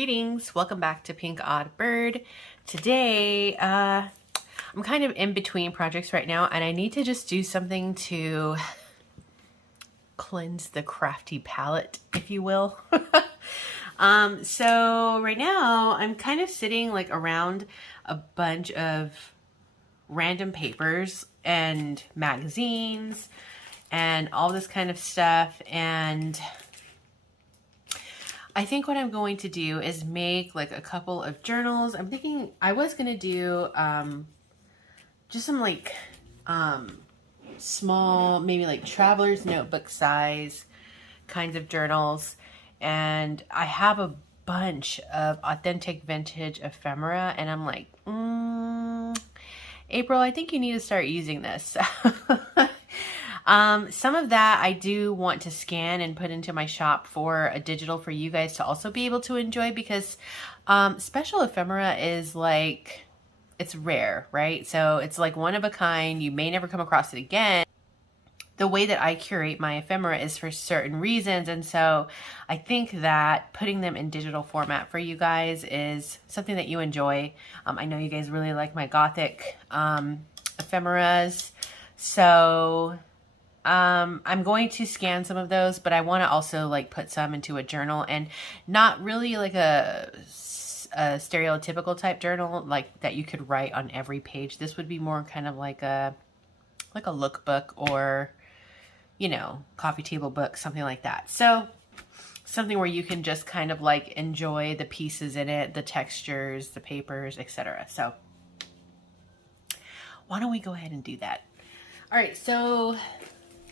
Greetings, welcome back to PinkOddBird. Today, I'm kind of in between projects right now and I need to just do something to cleanse the crafty palette, if you will. So right now I'm kind of sitting like around a bunch of random papers and magazines and all this kind of stuff, and I think what I'm going to do is make like a couple of journals. I'm thinking I was going to do just some like small, maybe like traveler's notebook size kinds of journals. And I have a bunch of authentic vintage ephemera and I'm like, April, I think you need to start using this. Some of that I do want to scan and put into my shop for a digital for you guys to also be able to enjoy, because special ephemera is like, it's rare, right? So it's like one of a kind. You may never come across it again. The way that I curate my ephemera is for certain reasons, and so I think that putting them in digital format for you guys is something that you enjoy. I know you guys really like my gothic ephemeras, so I'm going to scan some of those, but I want to also like put some into a journal, and not really like a stereotypical type journal like that you could write on every page. This would be more kind of like a lookbook, or you know, coffee table book, something like that. So something where you can just kind of like enjoy the pieces in it, the textures, the papers, etc. So why don't we go ahead and do that? All right, so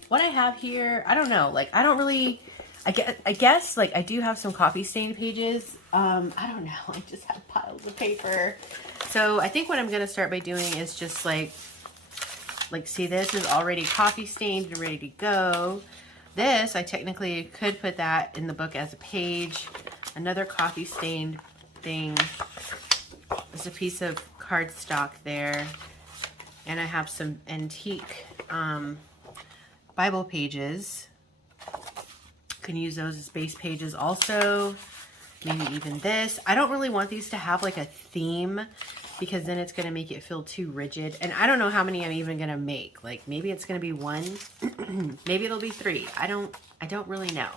what I have here, I don't know, like I don't really, I guess like I do have some coffee stain pages. I don't know, I just have piles of paper. So I think what I'm gonna start by doing is just like see, this is already coffee stained and ready to go. This, I technically could put that in the book as a page. Another coffee stained thing. There's a piece of cardstock there. And I have some antique Bible pages. You can use those as base pages also. Maybe even this. I don't really want these to have like a theme, because then it's going to make it feel too rigid. And I don't know how many I'm even going to make. Like maybe it's going to be one, maybe it'll be 3. I don't really know.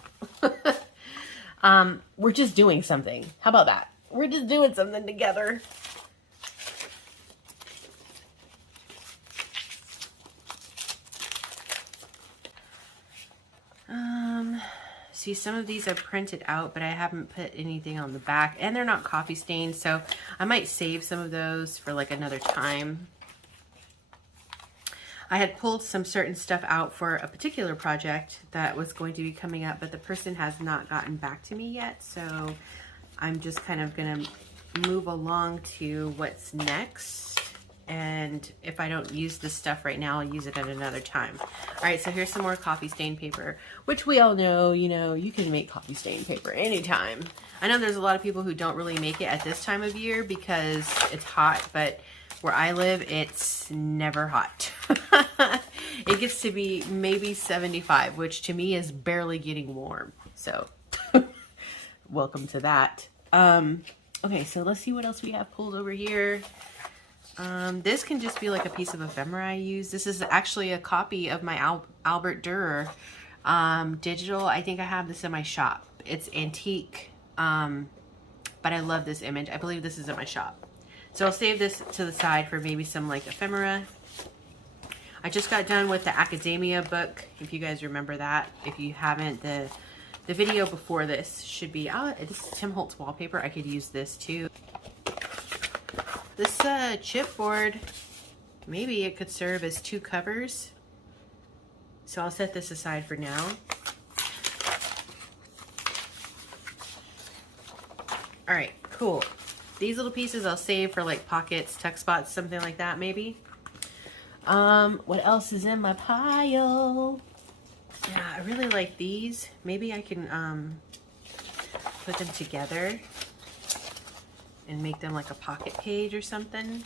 We're just doing something. How about that? We're just doing something together. See, some of these are printed out, but I haven't put anything on the back, and they're not coffee stained, so I might save some of those for like another time. I had pulled some certain stuff out for a particular project that was going to be coming up, but the person has not gotten back to me yet, so I'm just kind of gonna move along to what's next. And if I don't use this stuff right now, I'll use it at another time. All right, so here's some more coffee stain paper, which we all know, you know, you can make coffee stain paper anytime. I know there's a lot of people who don't really make it at this time of year because it's hot, but where I live, it's never hot. It gets to be maybe 75, which to me is barely getting warm. So welcome to that. Okay, so let's see what else we have pulled over here. This can just be like a piece of ephemera I use. This is actually a copy of my Albert Dürer digital. I think I have this in my shop. It's antique, but I love this image. I believe this is in my shop. So I'll save this to the side for maybe some like ephemera. I just got done with the Academia book, if you guys remember that. If you haven't, the video before this should be, this is Tim Holtz wallpaper. I could use this too. This chipboard, maybe it could serve as 2 covers. So I'll set this aside for now. All right, cool. These little pieces I'll save for like pockets, tuck spots, something like that maybe. What else is in my pile? Yeah, I really like these. Maybe I can put them together and make them like a pocket page or something.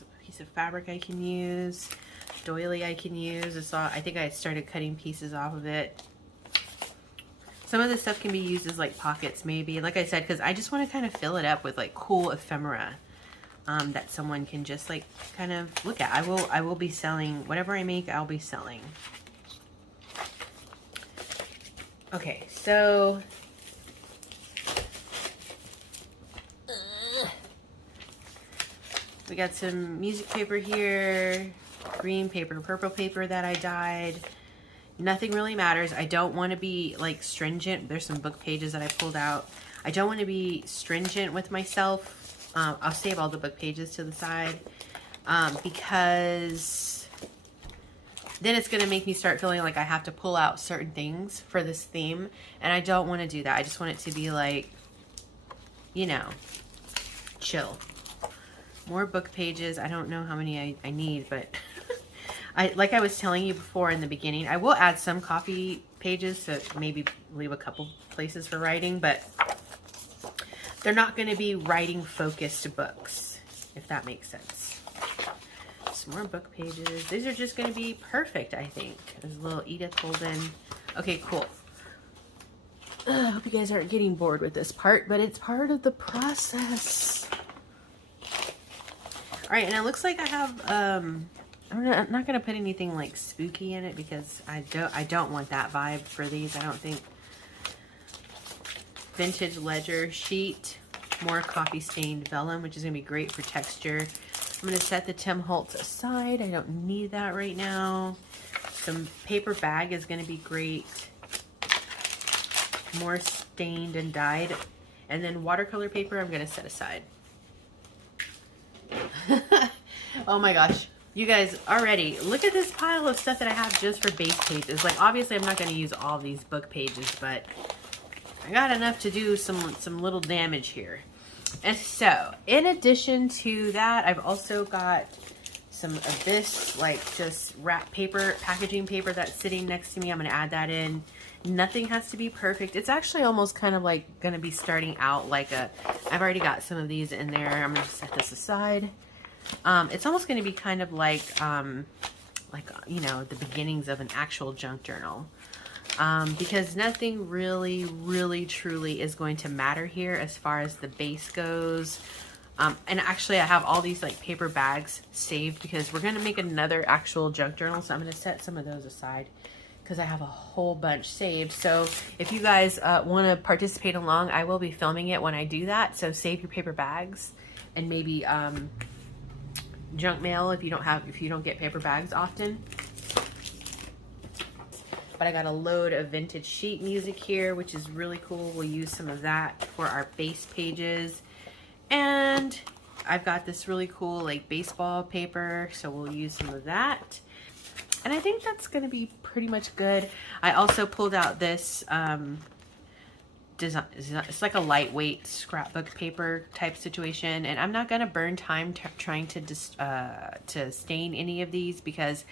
A piece of fabric I can use, doily I can use. I think I started cutting pieces off of it. Some of this stuff can be used as like pockets maybe, like I said, because I just want to kind of fill it up with like cool ephemera that someone can just like kind of look at. I will be selling whatever I make. I'll be selling. Okay, so we got some music paper here, green paper, purple paper that I dyed. Nothing really matters. I don't want to be like stringent. There's some book pages that I pulled out. I don't want to be stringent with myself. I'll save all the book pages to the side because then it's going to make me start feeling like I have to pull out certain things for this theme. And I don't want to do that. I just want it to be like, you know, chill. More book pages. I don't know how many I need, but like I was telling you before in the beginning, I will add some Kofi pages to maybe leave a couple places for writing, but they're not going to be writing focused books, if that makes sense. Some more book pages. These are just going to be perfect, I think. There's a little Edith Holden. Okay, cool. I hope you guys aren't getting bored with this part, but it's part of the process. All right, and it looks like I have, I'm not going to put anything like spooky in it because I don't want that vibe for these. I don't think. Vintage ledger sheet, more coffee stained vellum, which is going to be great for texture. I'm going to set the Tim Holtz aside. I don't need that right now. Some paper bag is going to be great. More stained and dyed. And then watercolor paper I'm going to set aside. Oh my gosh. You guys, already, look at this pile of stuff that I have just for base pages. Like, obviously I'm not going to use all these book pages, but I got enough to do some little damage here. And so, in addition to that, I've also got some of this, like, just wrap paper, packaging paper that's sitting next to me. I'm going to add that in. Nothing has to be perfect. It's actually almost kind of like going to be starting out like I've already got some of these in there. I'm going to set this aside. It's almost going to be kind of like, you know, the beginnings of an actual junk journal. Because nothing really truly is going to matter here as far as the base goes. And actually I have all these like paper bags saved because we're going to make another actual junk journal. So I'm going to set some of those aside because I have a whole bunch saved. So if you guys want to participate along, I will be filming it when I do that. So save your paper bags and maybe junk mail if you don't get paper bags often. But I got a load of vintage sheet music here, which is really cool. We'll use some of that for our base pages. And I've got this really cool like baseball paper, so we'll use some of that. And I think that's going to be pretty much good. I also pulled out this design. It's like a lightweight scrapbook paper type situation, and I'm not going to burn time trying to stain any of these because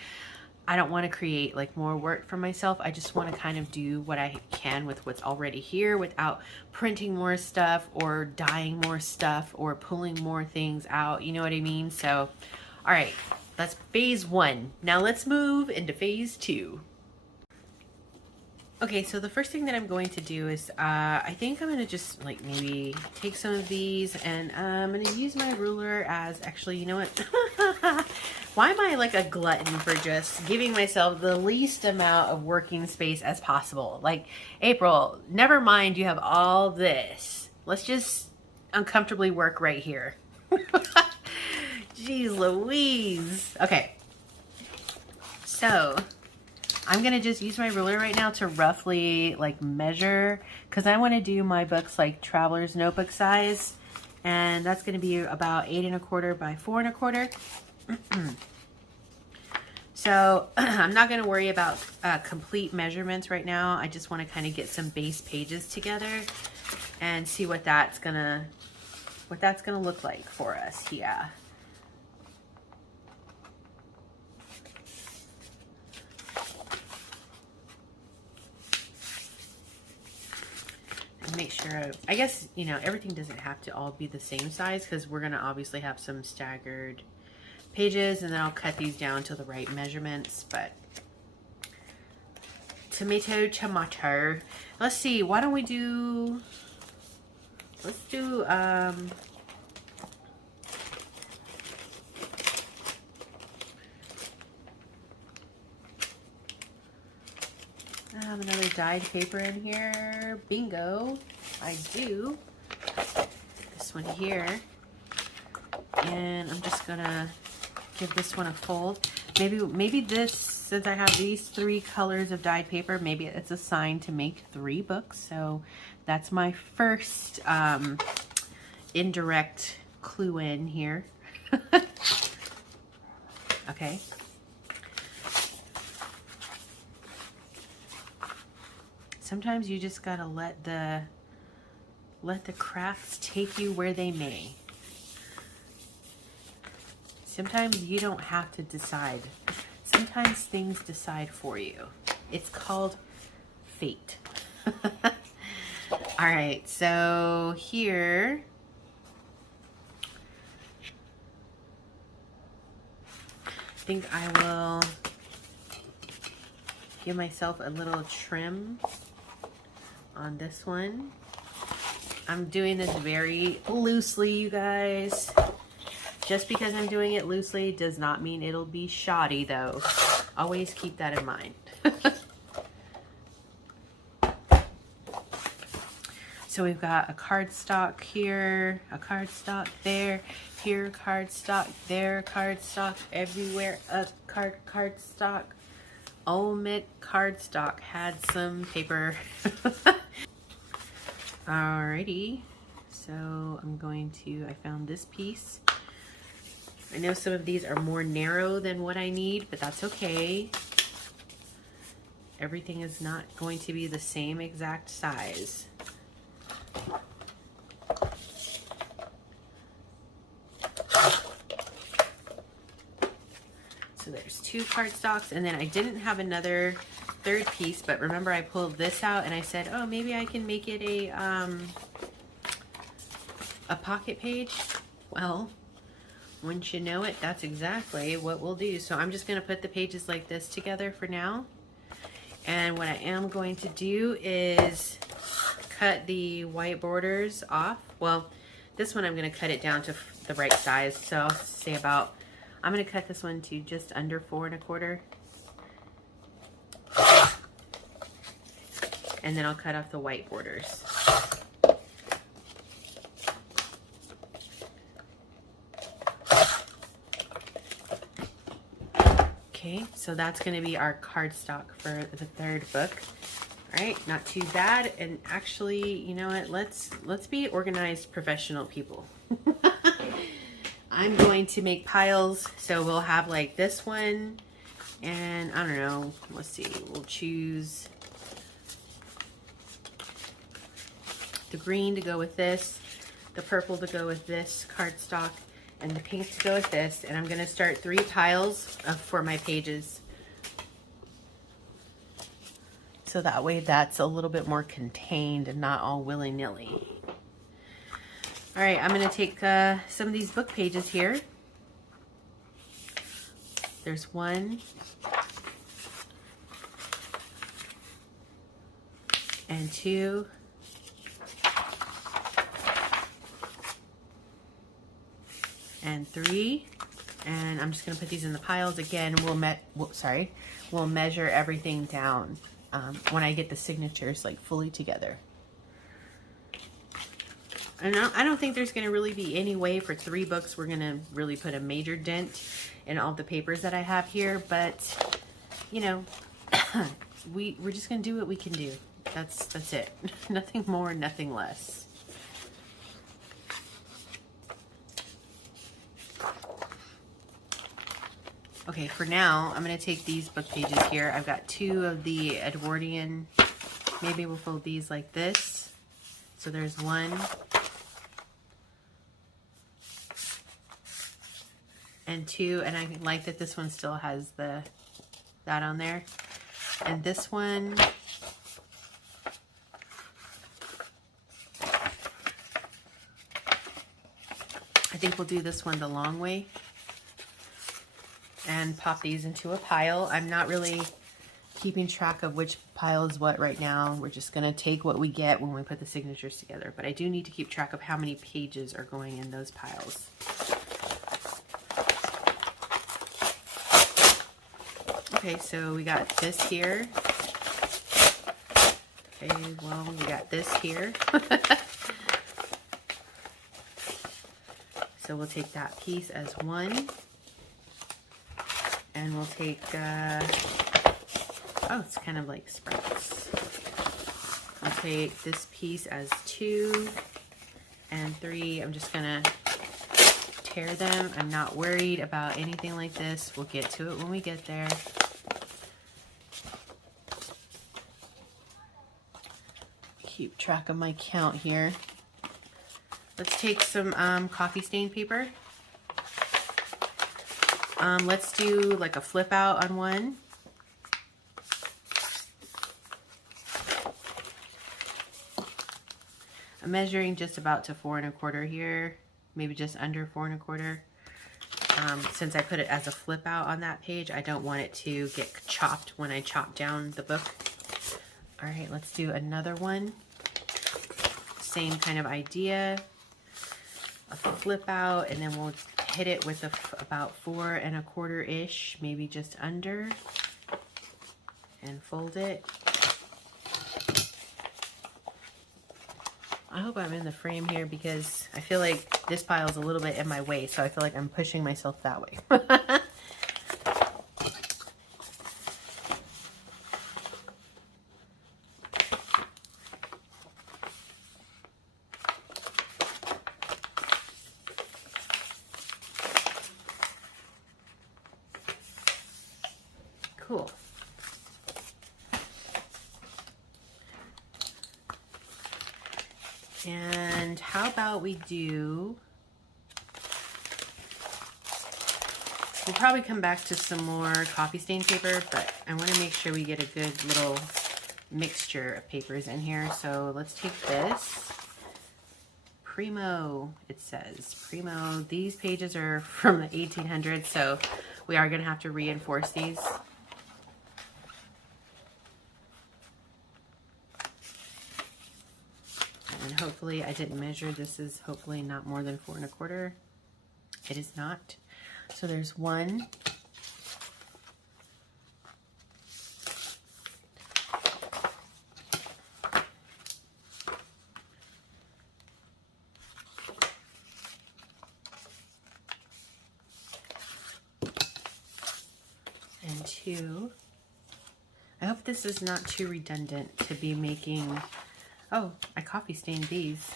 I don't want to create like more work for myself. I just want to kind of do what I can with what's already here without printing more stuff or dyeing more stuff or pulling more things out. You know what I mean? So, all right, that's phase 1. Now let's move into phase 2. Okay, so the first thing that I'm going to do is, I think I'm going to just like maybe take some of these and I'm going to use my ruler as, actually, you know what? Why am I like a glutton for just giving myself the least amount of working space as possible? Like, April, never mind you have all this. Let's just uncomfortably work right here. Jeez Louise. Okay. So I'm going to just use my ruler right now to roughly like measure, because I want to do my books like traveler's notebook size, and that's going to be about 8 1/4 by 4 1/4. So I'm not going to worry about complete measurements right now. I just want to kind of get some base pages together and see what that's gonna look like for us. Yeah. Make sure, I guess, you know, everything doesn't have to all be the same size because we're going to obviously have some staggered pages, and then I'll cut these down to the right measurements. But tomato. Let's see, why don't we do, let's do, I have another dyed paper in here. Bingo, I do. This one here. And I'm just gonna give this one a fold. Maybe this, since I have these 3 colors of dyed paper, maybe it's a sign to make 3 books. So that's my first indirect clue in here. Okay. Sometimes you just gotta let the crafts take you where they may. Sometimes you don't have to decide. Sometimes things decide for you. It's called fate. All right, so here, I think I will give myself a little trim on this one. I'm doing this very loosely, you guys. Just because I'm doing it loosely does not mean it'll be shoddy, though. Always keep that in mind. So we've got a cardstock here, a cardstock there, here cardstock, there cardstock, everywhere a cardstock. Omit cardstock had some paper. Alrighty, so I'm going to, I found this piece. I know some of these are more narrow than what I need, but that's okay. Everything is not going to be the same exact size. So there's 2 cardstocks, and then I didn't have another 3rd piece, but remember I pulled this out and I said, oh, maybe I can make it a pocket page. Well, wouldn't you know it, that's exactly what we'll do. So I'm just going to put the pages like this together for now. And what I am going to do is cut the white borders off. Well, this one I'm going to cut it down to the right size. So I'll say about, I'm going to cut this one to just under 4 1/4. And then I'll cut off the white borders. Okay, so that's going to be our cardstock for the 3rd book. All right, not too bad. And actually, you know what? Let's be organized professional people. I'm going to make piles, so we'll have like this one, and I don't know. Let's see. We'll choose the green to go with this, the purple to go with this cardstock, and the pink to go with this. And I'm going to start 3 piles for my pages. So that way that's a little bit more contained and not all willy-nilly. All right, I'm going to take some of these book pages here. There's 1. And 2. And 3, and I'm just going to put these in the piles again. We'll measure everything down when I get the signatures like fully together. And I don't think there's going to really be any way for 3 books we're going to really put a major dent in all the papers that I have here, but you know, we're just going to do what we can do. That's it. Nothing more, nothing less. Okay, for now, I'm going to take these book pages here. I've got 2 of the Edwardian. Maybe we'll fold these like this. So there's 1. And 2, and I like that this one still has that on there. And this one, I think we'll do this one the long way. and pop these into a pile. I'm not really keeping track of which pile is what right now. We're just gonna take what we get when we put the signatures together, but I do need to keep track of how many pages are going in those piles. Okay, so we got this here. Okay, well, we got this here. So we'll take that piece as one. And we'll take, oh, it's kind of like sprouts. I'll take this piece as 2 and 3. I'm just gonna tear them. I'm not worried about anything like this. We'll get to it when we get there. Keep track of my count here. Let's take some coffee stain paper. Let's do like a flip out on one. I'm measuring just about to 4 1/4 here, maybe just under 4 1/4. Since I put it as a flip out on that page, I don't want it to get chopped when I chop down the book. All right, let's do another one. Same kind of idea. A flip out, and then we'll hit it with about 4 1/4-ish, maybe just under, and fold it. I hope I'm in the frame here because I feel like this pile is a little bit in my way, so I feel like I'm pushing myself that way. Cool. And how about we do, we'll probably come back to some more coffee stain paper, but I want to make sure we get a good little mixture of papers in here. So let's take this. Primo, it says. Primo. These pages are from the 1800s, so we are going to have to reinforce these. And hopefully, I didn't measure. This is hopefully not more than 4 1/4. It is not. So there's 1. And 2. I hope this is not too redundant to be making. Oh, I coffee stained these.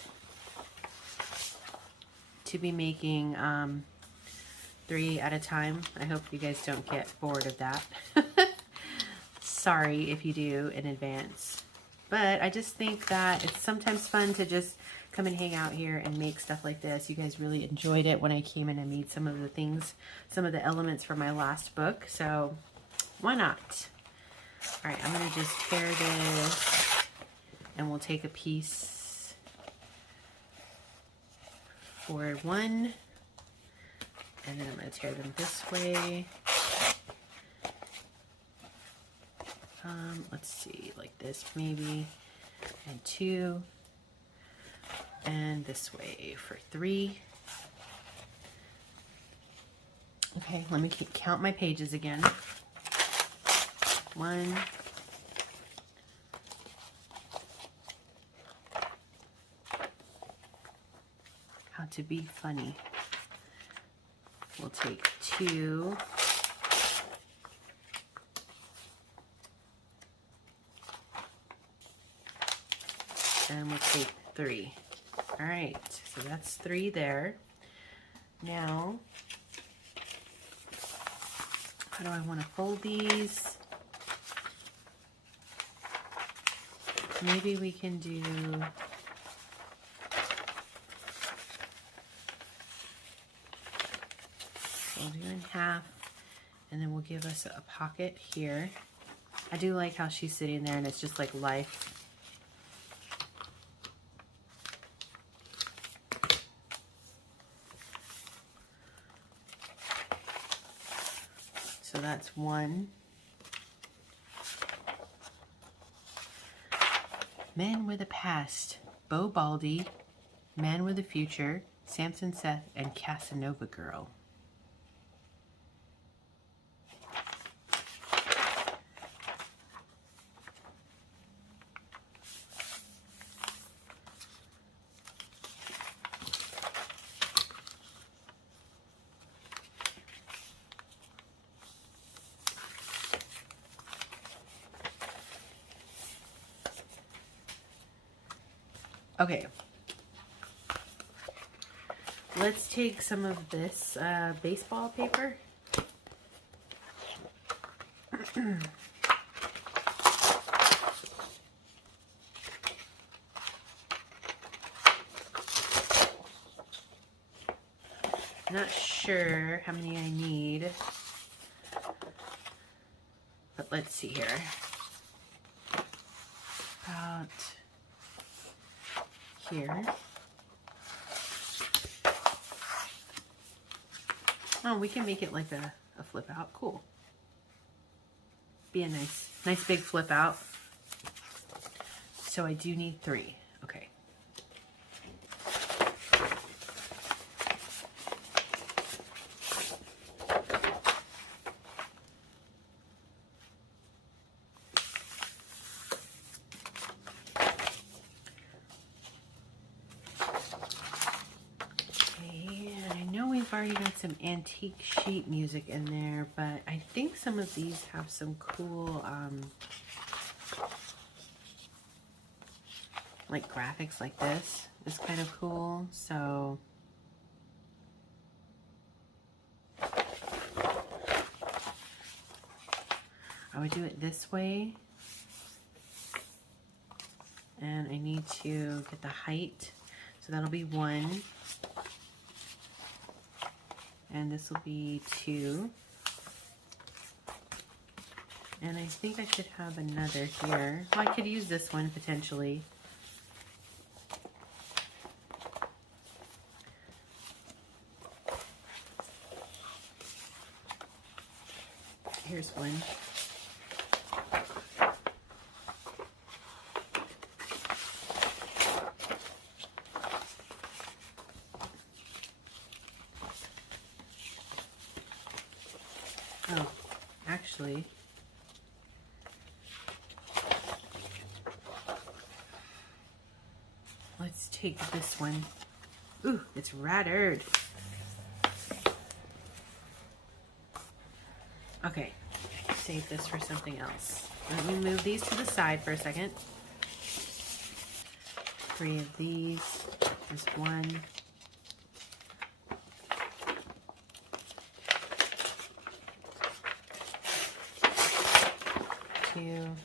To be making 3 at a time. I hope you guys don't get bored of that. Sorry if you do in advance. But I just think that it's sometimes fun to just come and hang out here and make stuff like this. You guys really enjoyed it when I came in and made some of the things, some of the elements for my last book. So why not? All right, I'm gonna just tear this. And we'll take a piece for 1, and then I'm going to tear them this way. Let's see, like this maybe, and 2, and this way for 3. Okay, let me count my pages again. 1. To be funny. We'll take 2. And we'll take 3. All right, so that's 3 there. Now, how do I want to fold these? Maybe we can do in half, and then we'll give us a pocket here. I do like how she's sitting there and it's just like life. that's one. Men with a Past, Bo Baldy, Man with a Future, Samson Seth, and Casanova Girl. Okay, let's take some of this baseball paper. Not sure how many I need, but let's see here. About here. Oh, we can make it like a flip out. Cool. Be a nice big flip out. So I do need 3. Okay. Already got some antique sheet music in there, but I think some of these have some cool like graphics like this is kind of cool. So I would do it this way, and I need to get the height, so that'll be 1. And this will be 2. And I think I should have another here. Well, I could use this one potentially. Here's one. Oh, actually, let's take this one. Ooh, it's rattered. Okay, save this for something else. Let me move these to the side for a second. 3 of these. There's 1. 2 and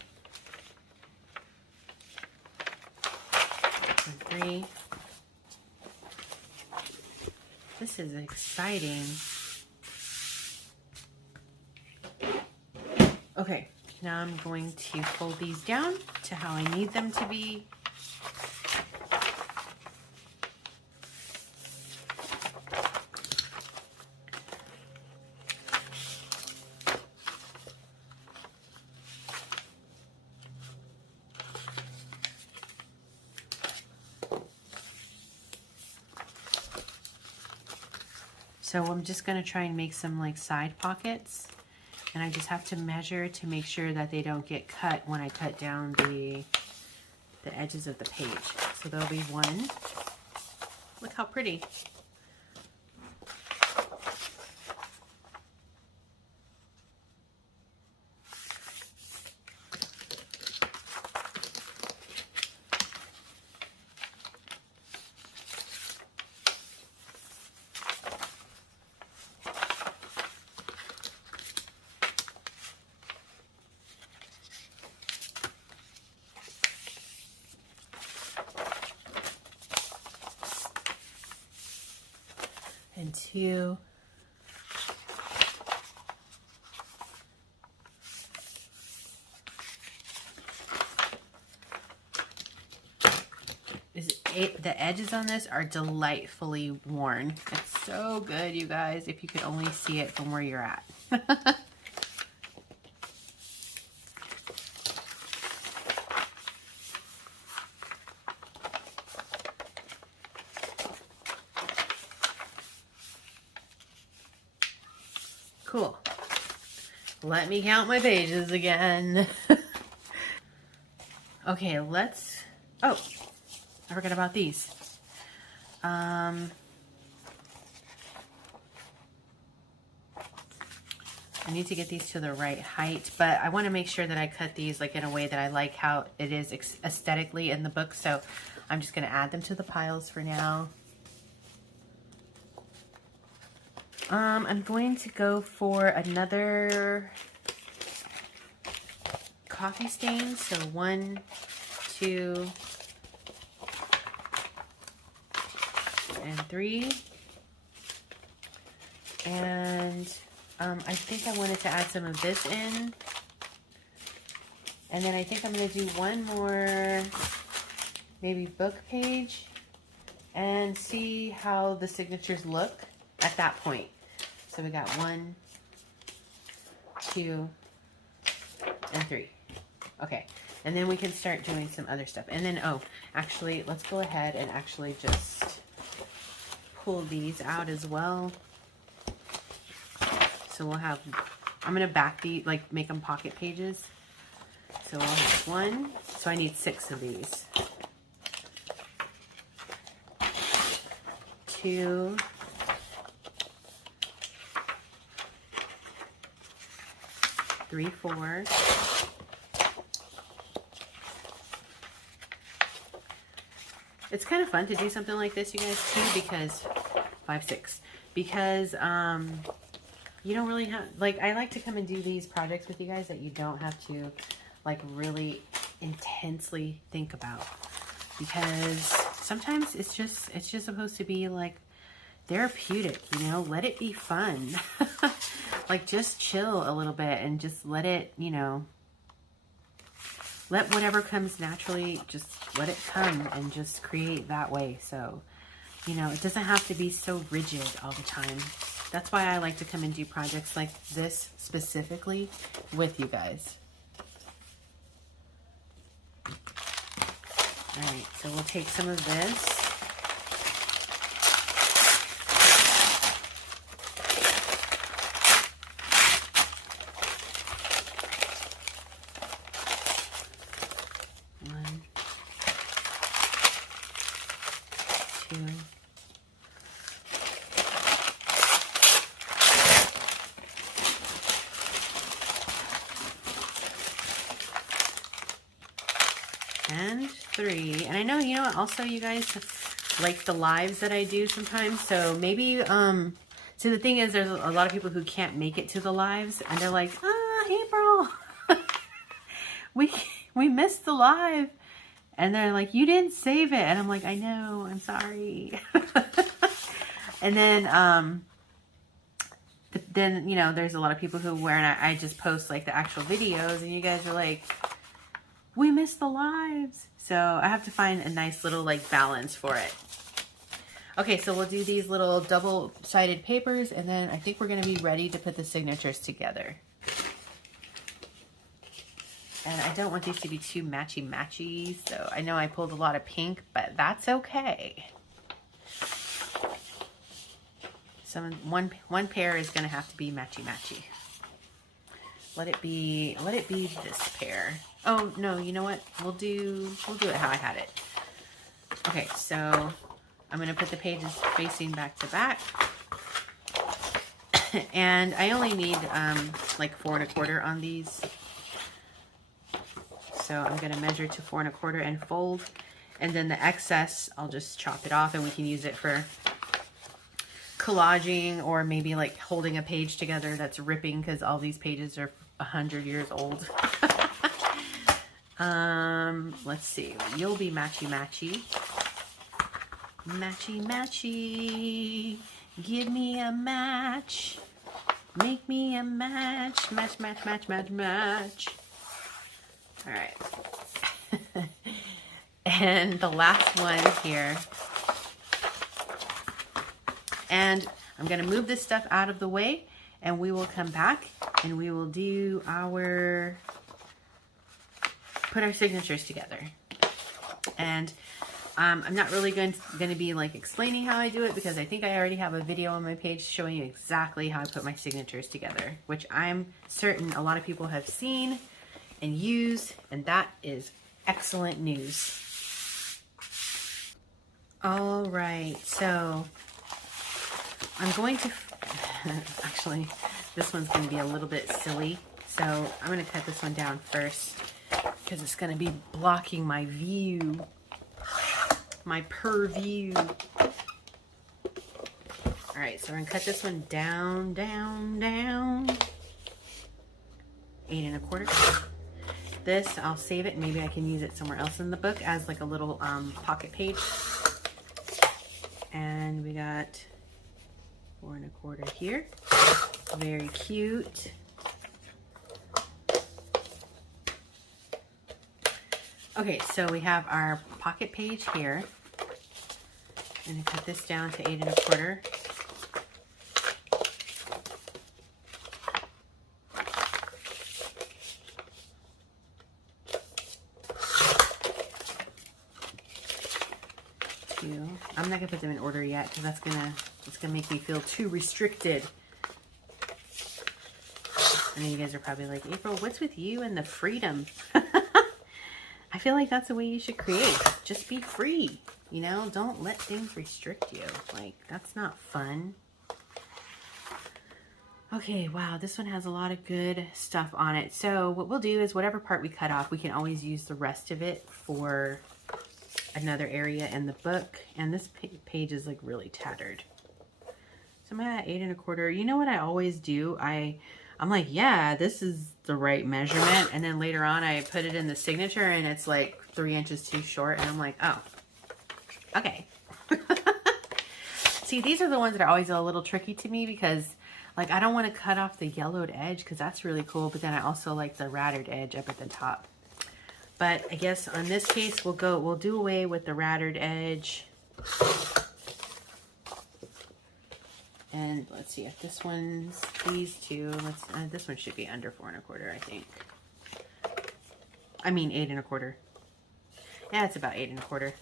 3. This is exciting. Okay, now I'm going to fold these down to how I need them to be. So I'm just going to try and make some like side pockets, and I just have to measure to make sure that they don't get cut when I cut down the edges of the page. So there'll be 1. Look how pretty. And 2. The edges on this are delightfully worn. It's so good, you guys, if you could only see it from where you're at. Cool. Let me count my pages again. Okay, let's... Oh, I forgot about these. I need to get these to the right height, but I want to make sure that I cut these like in a way that I like how it is aesthetically in the book. So I'm just going to add them to the piles for now. I'm going to go for another coffee stain. So 1, 2, and 3. And I think I wanted to add some of this in. And then I think I'm going to do one more maybe book page and see how the signatures look at that point. So we got 1, 2, and 3. Okay. And then we can start doing some other stuff. And then, oh, actually, let's go ahead and actually just pull these out as well. So we'll have, I'm going to back the, like, make them pocket pages. So we'll have 1. So I need 6 of these. 2. 3, 4. It's kind of fun to do something like this, you guys, too, because 5, 6. Because you don't really have, like, I like to come and do these projects with you guys that you don't have to, like, really intensely think about. Because sometimes it's just supposed to be, like, therapeutic, you know? Let it be fun. Like, just chill a little bit and just let it, you know, let whatever comes naturally, just let it come and just create that way. So, you know, it doesn't have to be so rigid all the time. That's why I like to come and do projects like this specifically with you guys. All right, so we'll take some of this. And 3. And I know, you know what, also you guys like the lives that I do sometimes. So maybe, so the thing is, there's a lot of people who can't make it to the lives. And they're like, April, we missed the live. And they're like, you didn't save it. And I'm like, I know, I'm sorry. And then, you know, there's a lot of people who I just post like the actual videos and you guys are like, we missed the lives. So I have to find a nice little like balance for it. Okay, so we'll do these little double-sided papers and then I think we're gonna be ready to put the signatures together. And I don't want these to be too matchy-matchy, so I know I pulled a lot of pink, but that's okay. One pair is gonna have to be matchy-matchy. Let it be this pair. Oh no, you know what? We'll do it how I had it. Okay, so I'm gonna put the pages facing back to back. And I only need like 4 1/4 on these. So I'm gonna measure to 4 1/4 and fold. And then the excess, I'll just chop it off and we can use it for collaging or maybe like holding a page together that's ripping because all these pages are 100 years old. Let's see. You'll be matchy-matchy. Matchy-matchy. Give me a match. Make me a match. Match, match, match, match, match. All right. And the last one here. And I'm going to move this stuff out of the way and we will come back and we will do put our signatures together. And I'm not really going to be like explaining how I do it because I think I already have a video on my page showing you exactly how I put my signatures together, which I'm certain a lot of people have seen and used, and that is excellent news. All right, so I'm going to, actually, this one's going to be a little bit silly. So I'm going to cut this one down first because it's going to be blocking my view, my purview. All right, so we're going to cut this one down, down, down. 8 1/4. This, I'll save it. Maybe I can use it somewhere else in the book as like a little pocket page. And we got 4 1/4 here. Very cute. Okay, so we have our pocket page here. I'm going to cut this down to 8 1/4. I'm not gonna put them in order yet because it's gonna make me feel too restricted. I know you guys are probably like, April, what's with you and the freedom? I feel like that's the way you should create. Just be free, you know? Don't let things restrict you. Like, that's not fun. Okay, wow, this one has a lot of good stuff on it. So what we'll do is whatever part we cut off, we can always use the rest of it for another area in the book. And this page is like really tattered. So I'm at 8 1/4. You know what I always do? I'm like, yeah, this is the right measurement. And then later on I put it in the signature and it's like 3 inches too short. And I'm like, oh, okay. See, these are the ones that are always a little tricky to me because like I don't want to cut off the yellowed edge because that's really cool. But then I also like the rattered edge up at the top. But I guess on this case, we'll do away with the rattered edge. And let's see if this one's these two. This one should be under 4 1/4, I think. I mean 8 1/4. Yeah, it's about 8 1/4.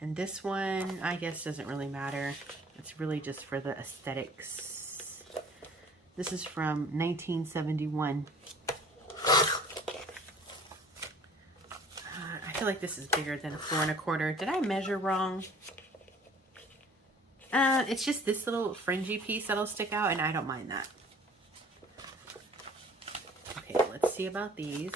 And this one, I guess, doesn't really matter. It's really just for the aesthetics. This is from 1971. I feel like this is bigger than a 4 1/4. Did I measure wrong? It's just this little fringy piece that'll stick out, and I don't mind that. Okay, let's see about these.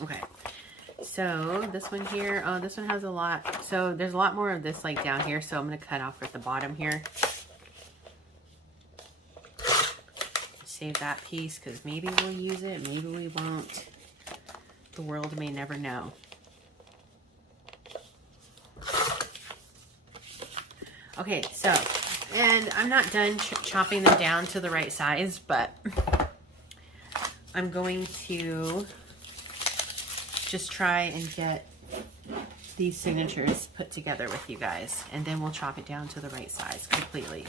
Okay, so this one here, oh, this one has a lot. So there's a lot more of this like down here, so I'm going to cut off at the bottom here. Save that piece because maybe we'll use it, maybe we won't. The world may never know. Okay, so, and I'm not done chopping them down to the right size, but I'm going to just try and get these signatures put together with you guys, and then we'll chop it down to the right size completely.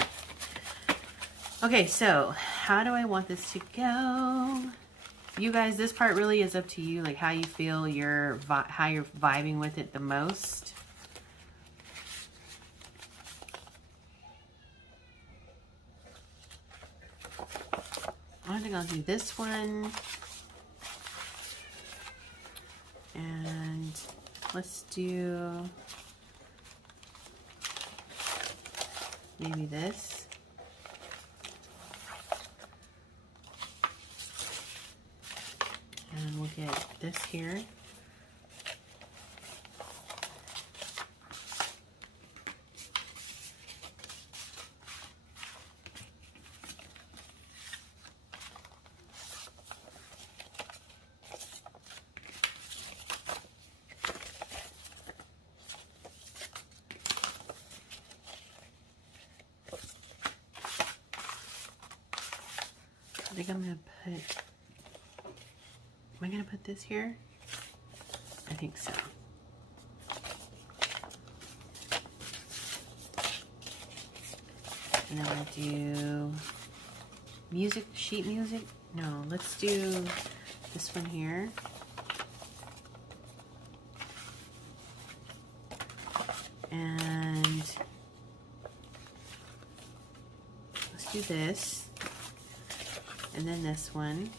Okay, so how do I want this to go? You guys, this part really is up to you, like how you feel, how you're vibing with it the most. I think I'll do this one. And let's do maybe this. And we'll get this here. I think I'm going to put... Am I going to put this here? I think so. And then we'll do music, sheet music. No, let's do this one here. And let's do this. And then this one.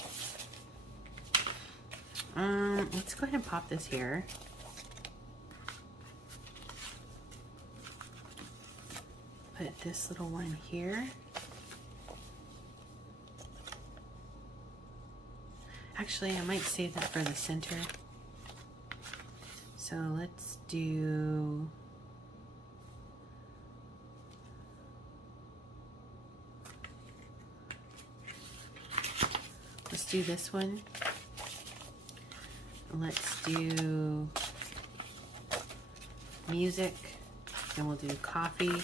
Let's go ahead and pop this here. Put this little one here. Actually, I might save that for the center. So let's do this one. Let's do music, and we'll do coffee,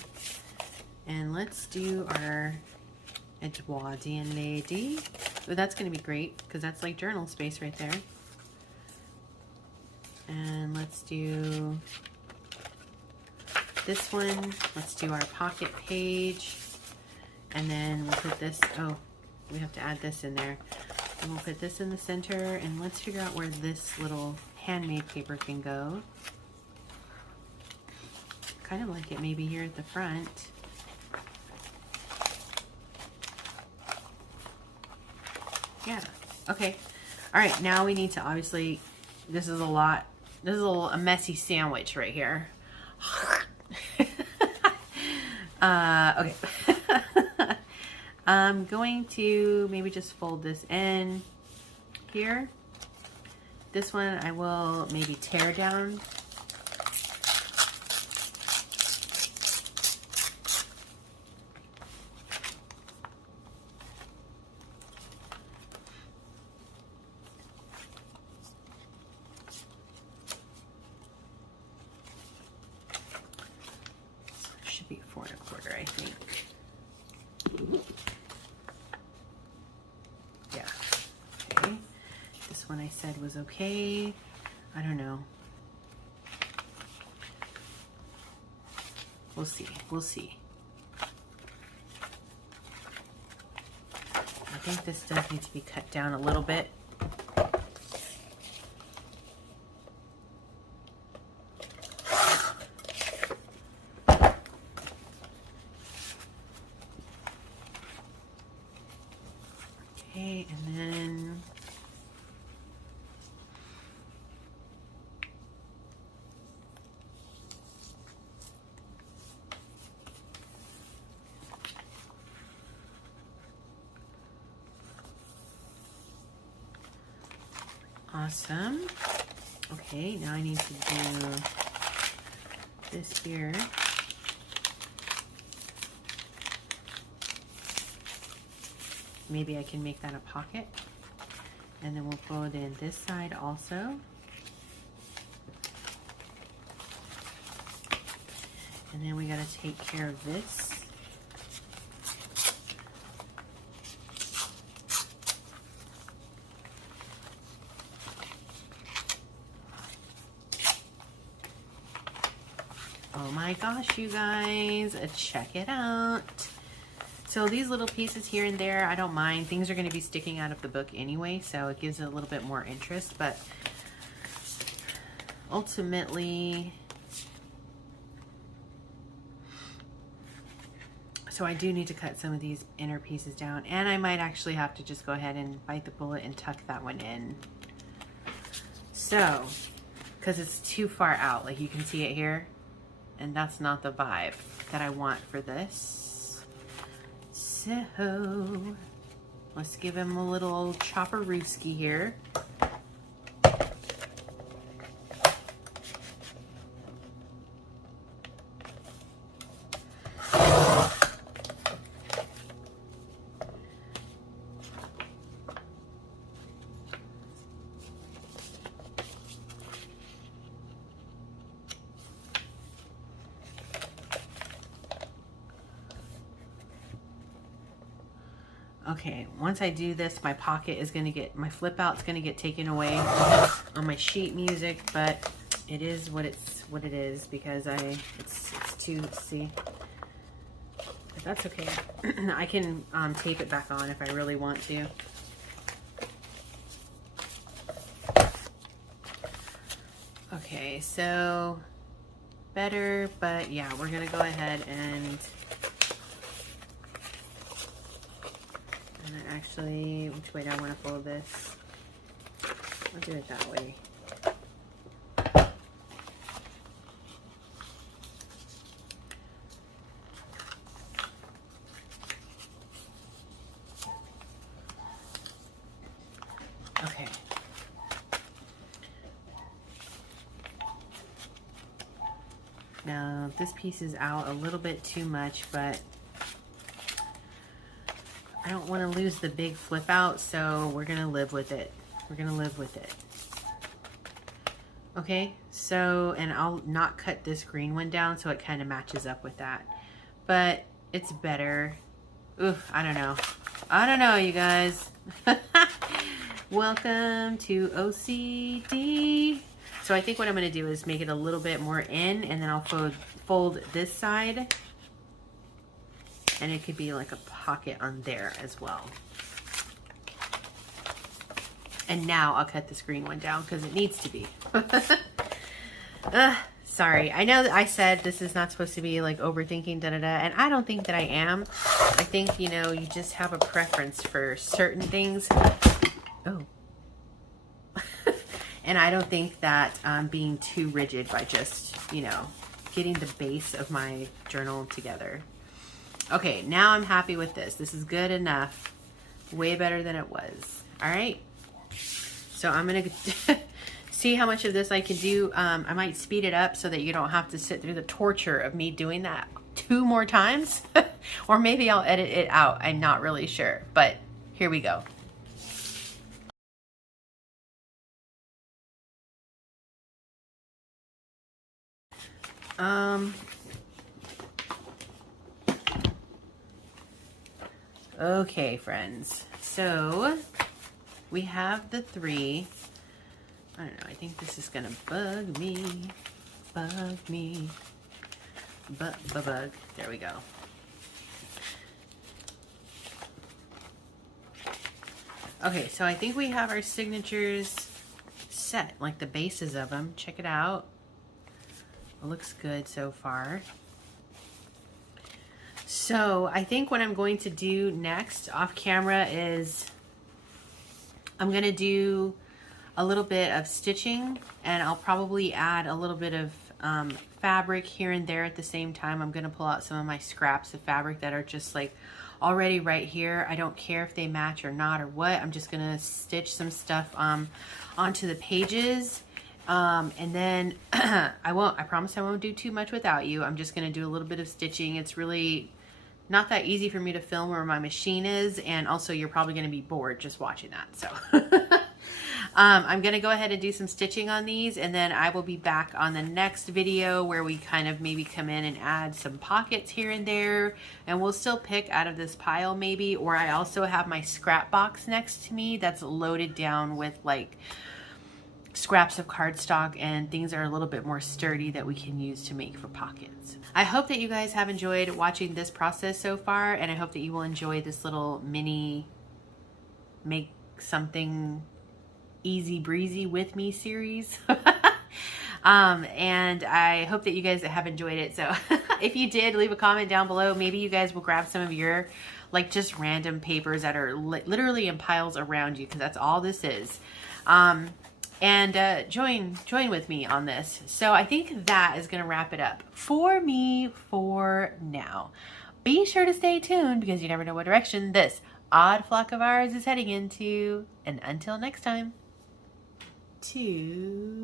and let's do our Edgewater lady. Oh, that's going to be great because that's like journal space right there. And let's do this one. Let's do our pocket page, and then we'll put this. Oh, we have to add this in there. And we'll put this in the center, and let's figure out where this little handmade paper can go. Kind of like it maybe here at the front. Yeah, okay. All right, now we need to obviously, this is a lot, this is a messy sandwich right here. Okay. I'm going to maybe just fold this in here. This one I will maybe tear down. So it should be 4 1/4, I think. One I said was okay. I don't know. We'll see. We'll see. I think this does need to be cut down a little bit. Okay, and then awesome. Okay, now I need to do this here. Maybe I can make that a pocket. And then we'll fold in this side also. And then we gotta take care of this. Oh my gosh, you guys, check it out. So these little pieces here and there, I don't mind. Things are going to be sticking out of the book anyway, so it gives it a little bit more interest. But ultimately, so I do need to cut some of these inner pieces down. And I might actually have to just go ahead and bite the bullet and tuck that one in. So, because it's too far out, like you can see it here. And that's not the vibe that I want for this. So let's give him a little chopper-rooski here. Okay, once I do this, my pocket is going to get, my flip out's going to get taken away on my sheet music, but it is what it is because it's too, let's see, but that's okay. I can tape it back on if I really want to. Okay, so better, but yeah, we're gonna go ahead and actually, which way do I want to fold this? I'll do it that way. Okay. Now this piece is out a little bit too much, but I don't want to lose the big flip out, so we're gonna live with it. We're gonna live with it. Okay, so, and I'll not cut this green one down so it kind of matches up with that, but it's better. Oof, I don't know. I don't know, you guys. Welcome to OCD. So I think what I'm gonna do is make it a little bit more in, and then I'll fold this side. And it could be like a pocket on there as well. And now I'll cut this green one down because it needs to be. Sorry, I know that I said this is not supposed to be like overthinking and I don't think that I am. I think, you know, you just have a preference for certain things. Oh. And I don't think that I'm being too rigid by just, you know, getting the base of my journal together. Okay, now I'm happy with this. This is good enough. Way better than it was. All right. So I'm going to see how much of this I can do. I might speed it up so that you don't have to sit through the torture of me doing that 2 more times. Or maybe I'll edit it out. I'm not really sure. But here we go. Okay, friends, so we have the 3. I don't know, I think this is gonna bug me. Bug. There we go. Okay, so I think we have our signatures set, like the bases of them. Check it out. It looks good so far. So I think what I'm going to do next off camera is I'm going to do a little bit of stitching, and I'll probably add a little bit of fabric here and there at the same time. I'm going to pull out some of my scraps of fabric that are just like already right here. I don't care if they match or not or what. I'm just going to stitch some stuff onto the pages. And then I promise I won't do too much without you. I'm just going to do a little bit of stitching. It's really not that easy for me to film where my machine is, and also you're probably going to be bored just watching that. So I'm going to go ahead and do some stitching on these, and then I will be back on the next video where we kind of maybe come in and add some pockets here and there, and we'll still pick out of this pile maybe. Or I also have my scrap box next to me that's loaded down with like scraps of cardstock and things that are a little bit more sturdy that we can use to make for pockets. I hope that you guys have enjoyed watching this process so far, and I hope that you will enjoy this little mini make something easy breezy with me series. And I hope that you guys have enjoyed it. So if you did, leave a comment down below. Maybe you guys will grab some of your like just random papers that are literally in piles around you, because that's all this is. And join with me on this. So I think that is going to wrap it up for me for now. Be sure to stay tuned, because you never know what direction this odd flock of ours is heading into. And until next time, toodaloo.